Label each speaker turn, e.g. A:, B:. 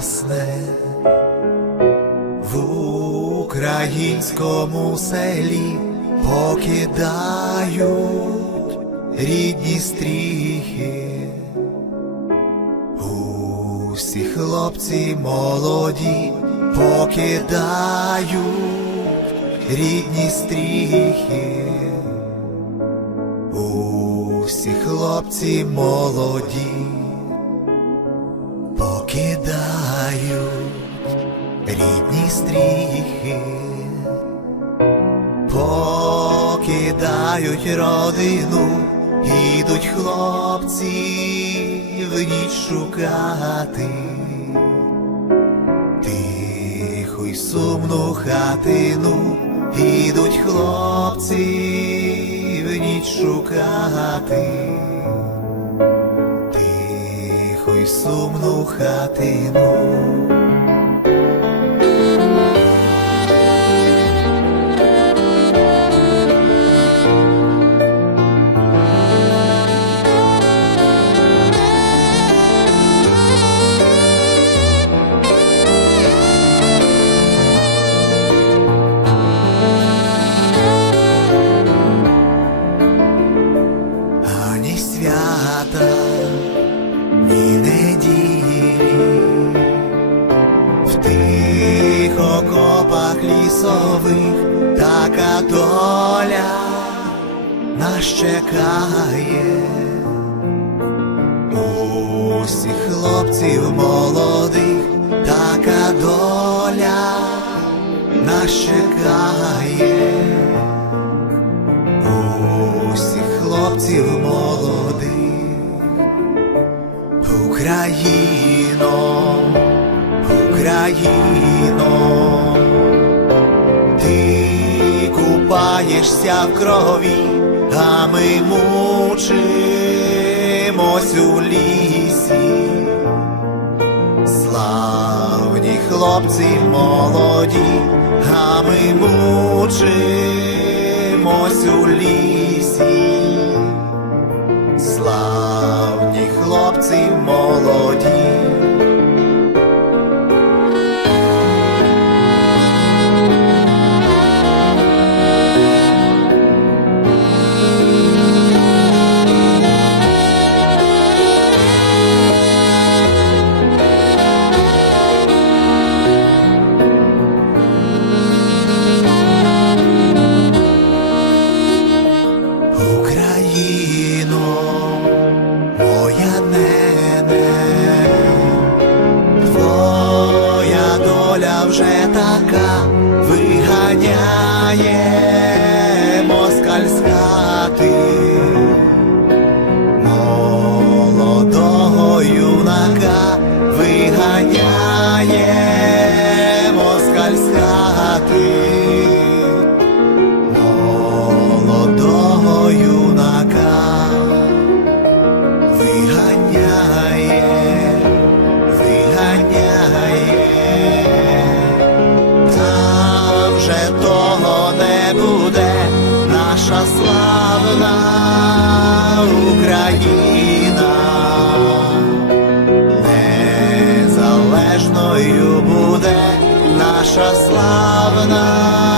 A: засне в українському селі покидають рідні стріхи. Усі хлопці молоді покидають рідні стріхи. Усі хлопці молоді покидають рідні стріхи, покидають родину, ідуть хлопці в ніч шукати. Тиху й сумну хатину, ідуть хлопці в ніч шукати й сумну хатину. Тих окопах лісових така доля нас чекає. Усіх хлопців молодих така доля нас чекає усіх хлопців молодих, Україно, Україно, ти купаєшся в крові, а ми мучимось у лісі. Славні хлопці молоді, а ми мучимось у лісі. Славні хлопці молоді. Славна Україна. Незалежною буде наша славна